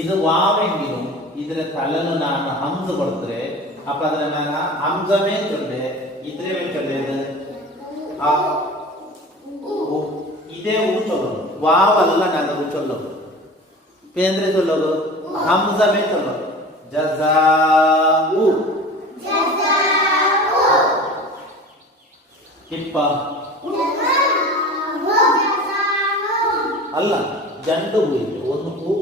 ಇದು ವಾವೆಂಗಿರು ಇದರ ತಲನು ನಾನು ಹಂಸು ಕೊಡ್ತರೆ ಅಪ್ಪ ಅದ್ರ ನಾನು ಹಂಸಮೇ ಚೊಲ್ಲೆ ಇದ್ರೆ ಮೇಲೆ ಚೊಲ್ಲೆ ಇದೇ ಊ ಚೊಲ್ಲೋದು ವಾವಲ್ಲ ನನಗೂ ಚೊಲ್ಲೋದು ಪೇಂದ್ರೆ ಚೊಲ್ಲೋದು ಹಂಸಮೇ ಚೊಲ್ಲೋದು ಜಸ ಊ ಹಿಪ್ಪ ಅಲ್ಲ ಜಂಟು ಹೂ ಇದೆ ಒಂದು ಹೂ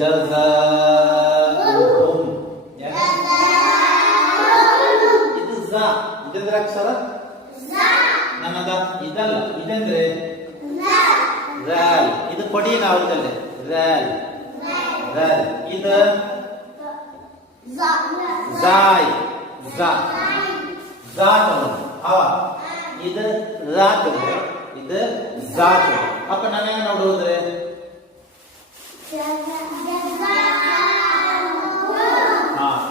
جزاؤهم جزاؤهم إذا زا إذا درك صلاة زا نما دا إذا لا إذا نرى زا رال إذا قدي ناول تل رال رال إذا زا زاي زا زا كمان هوا إذا لا كمان إذا زا كمان أبى نانا نقول ده Yeah.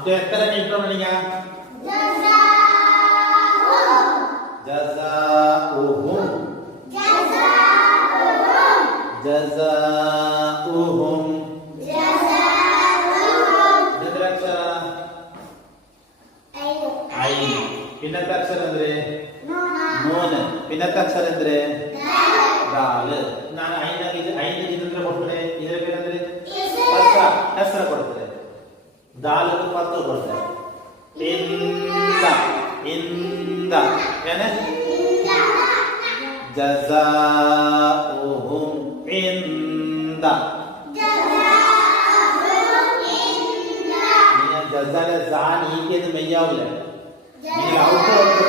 அப்படி எத்தனை மீட்டர் பண்ணீங்க பின்னத்தாக்சர் ஐந்து ஐந்து दालक तो पत्र तो बढ़ते इंदा इंदा कहने जजा ओहम इंदा जजा ले जा नहीं किए तो मैं जा हो जाए ये आउट हो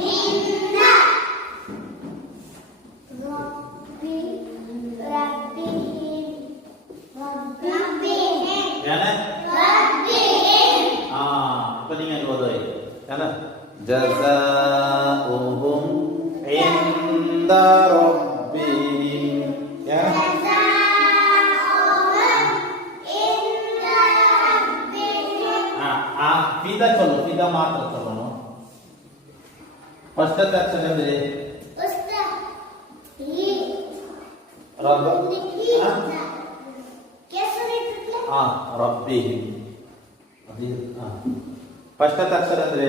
Yeah. جزاؤهم عند ربهم ಪಶ್ಚಾತ್ ಅಕ್ಷರ ಅಂದ್ರೆ ಪಶ್ಚಾತ್ ಅಕ್ಷರ ಅಂದ್ರೆ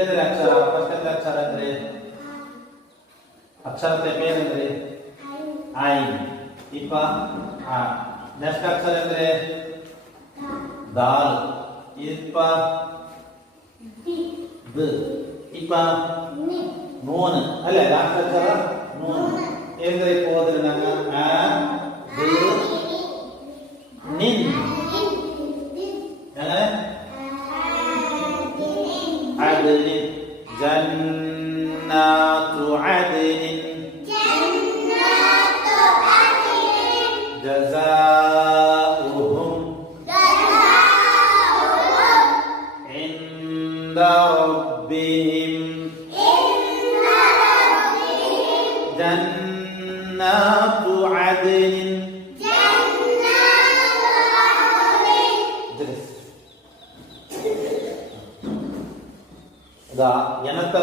ಎದರೆ ಅಕ್ಷರ ಫಷ್ಟ ಅಕ್ಷರ ಎಂದ್ರೆ ಅಕ್ಷರ ತೆಪಿ ಎಂದ್ರೆ ಐ ಐ ಇಪ್ಪ ಆ ನೆಕ್ಸ್ಟ್ ಅಕ್ಷರ ಎಂದ್ರೆ ದಾಲ್ ಇದರ ಪ ಬ ಇಪ್ಪ ನಿ नोन ಅಲ್ಲ ದಾಲ್ ಅಕ್ಷರ नोन ಎಂದ್ರೆ ಇಪ್ಪೋದರೆ ನಾವು ಆ ಬ ನಿ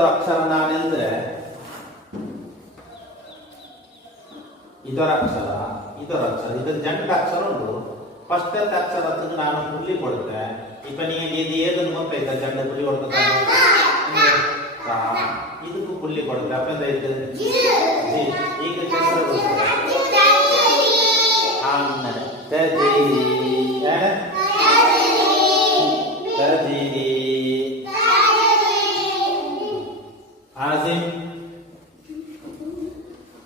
அक्षर நானிடே இதர अक्षर இதர अक्षर இந்த ஜென்ட अक्षर ஒன்று फर्स्टல தक्षर வந்து நானு புள்ளி போடுறேன் இப்போ நீங்க இந்த ஏது நம்ப பெற்ற ஜென்ட புள்ளி போடுறங்க இதுக்கு புள்ளி போடுறப்பதை இது ஜி ஜி இந்த இதுக்கு தான் அந்த த தே ஏ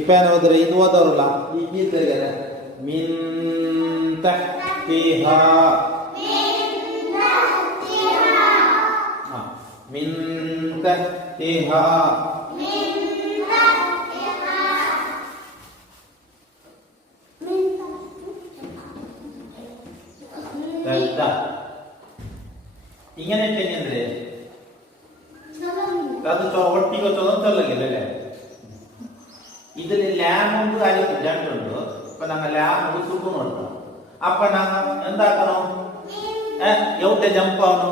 ಇಪ್ಪ ಏನಾದ್ರೆ ಇದು ಓದೋರಲ್ಲ ಈ ಬೀದೇಹೇಹ ಈಗನೇ ಟೈಮ್ ಅಂದ್ರೆ ಒಟ್ಟಿಗೆ ಚರ್ಲಕ್ಕಿಲ್ಲ ಅಲ್ಲೇ ഇതിൽ ലാമും കാര്യം രണ്ടുണ്ട് അപ്പൊ നമ്മ ലാമും സുഖം ഉണ്ടോ അപ്പൊ നമ്മ എന്താക്കണോ എവിടെ ജമ്പ് ആവണോ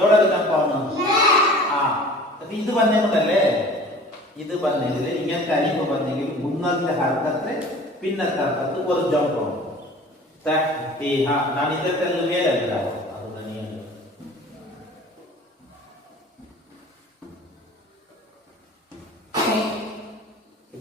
എവിടെ ജമ്പ് ആവണോ ആ ഇത് വന്നിട്ടല്ലേ ഇത് വന്നെങ്കിൽ ഇങ്ങനത്തെ അരിപ്പ് വന്നെങ്കിൽ മുന്നത്തെ അർത്ഥത്തിൽ പിന്നത്തെ അർത്ഥത്തിൽ ഒരു ജമ്പ് ആവണം ഇതൊക്കെ മേലെ എഴുതാവും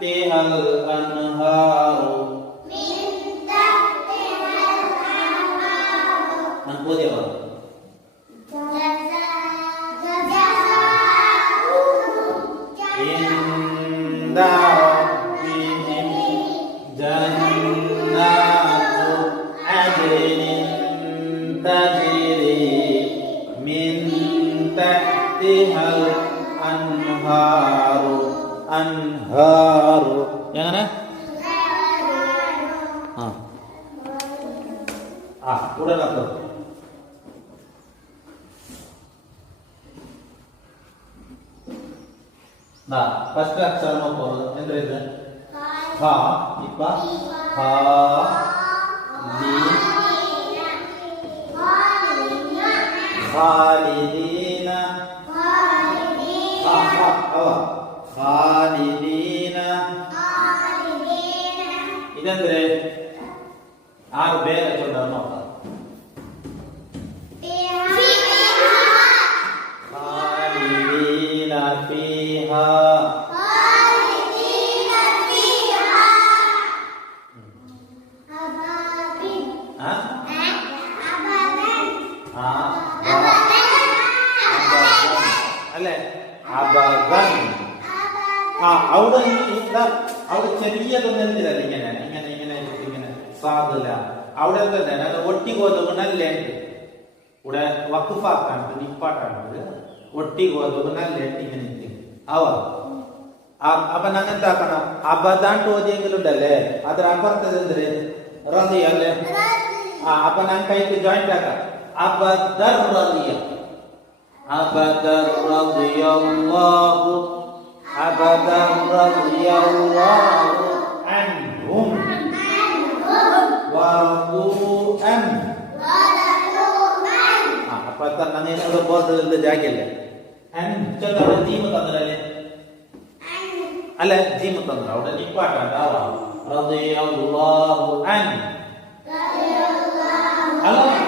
تحتها الأنهار من تحتها الأنهار من قدر Yang mana? Ah. Ah, udahlah tuh. Nah, pasti aksara mau kau endre Ha, Ha, Ha, Ha, Ha, Ha, Ha, Ha, Ha, mentre A e B ritorna la nota. അവിടെ ഇതാ അവിടെ ചെറിയതൊന്നും എന്തിനാണ് ഇങ്ങനെ സാധ്യല്ല അവിടെ എന്താ തന്നെ അത് ഒട്ടിഗോതമ്പല്ലേണ്ടി ഇവിടെ വക്കുഫാക്കാണ്ട് നിപ്പാട്ടാണ്ട് ഒട്ടിഗോതമ്പല്ലേണ്ടി ഇങ്ങനെ അവ അപ്പൊ നമ്മ എന്താക്കണം അബദാണ്ട് ഓതിയെങ്കിലുണ്ടല്ലേ അതിന് അപ്പുറത്തത് എന്തര് റസിയ അല്ലേ ആ അപ്പൊ ഞാൻ കൈക്ക് ജോയിന്റ് ആക്കാം അബദർ Raziya അബദർ Raziya അബദർ Raziya ودعوان ودعوان اه فاتا ماني انا بورد لنا جاكل ان تدعو ديما تدعو لي ان الا ديما تدعو لي ديما تدعو رضي الله عنه رضي الله عنه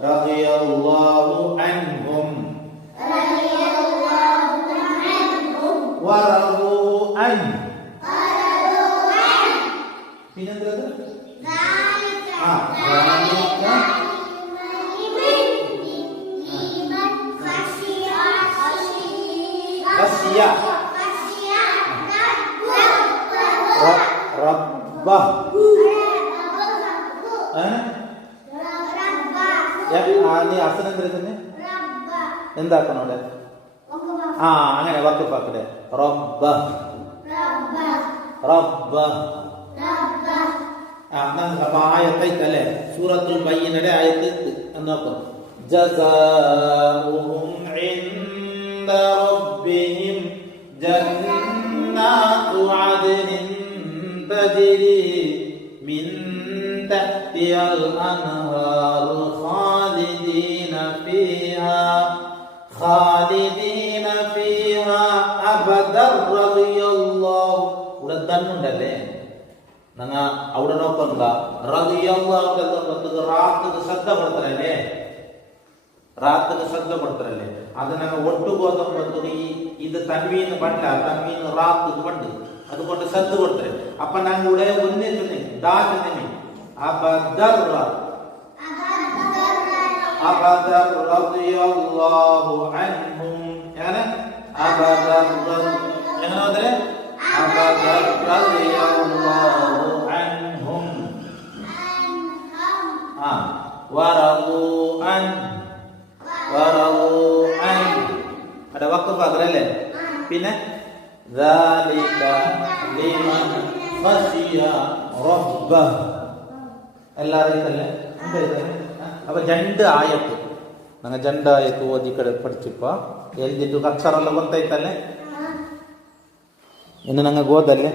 رضي الله عنه Ah, aneh waktu pakai deh. Robbah. Robbah. Robbah. ஆயத்தை தல சூரத்தில் பையனடே ஆயத்துக்கு என்ன ஜசும் تجري من تحتها الأنهار خالدين فيها خالدين فيها أبدا رضي الله ولدن دلين ನನ್ನ ಅವಡನೋ ಬಂದ ರಂಗಯ್ಯಮ್ಮ ಅಂತ ರಾತ್ರದ ಶಬ್ದ ಬರ್ತಾರೆ ರಾತ್ರದ ಶಬ್ದ ಬರ್ತಾರೆ ಅದು ನನಗೆ ಒಟ್ಟು ಹೋದ ಬರ್ತದೆ ಇದು ತನ್ವೀನ ಬಟ್ಟೆ ತನ್ವೀನ ರಾತ್ರದ ಬಂಡು ಅದು ಕೊಟ್ಟು ಸದ್ದು ಕೊಡ್ತಾರೆ ಅಪ್ಪ ನಂಗೆ ಉಡೆ ಒಂದೇ ತಿನ್ನಿ ದಾಟ ತಿನ್ನಿ ಅಪ್ಪ ದರ್ವ ಅಪ ದರ್ವಯ್ಯಲ್ಲಾಹು ಅನ್ಹುಂ ಯಾನ ಅಪ ದರ್ವ ಏನಂದ್ರೆ ಅಪ ದರ್ವಯ್ಯಲ್ಲಾಹು ಎಲ್ಲೋದ ಪಡಿಸಿಪ್ಪ ಎಲ್ ಕಾರ್ ಎಲ್ಲ ಗೊತ್ತಾಯ್ತಲ್ಲ ಇನ್ನು ನಂಗೆ ಗೋದಲ್ಲೇ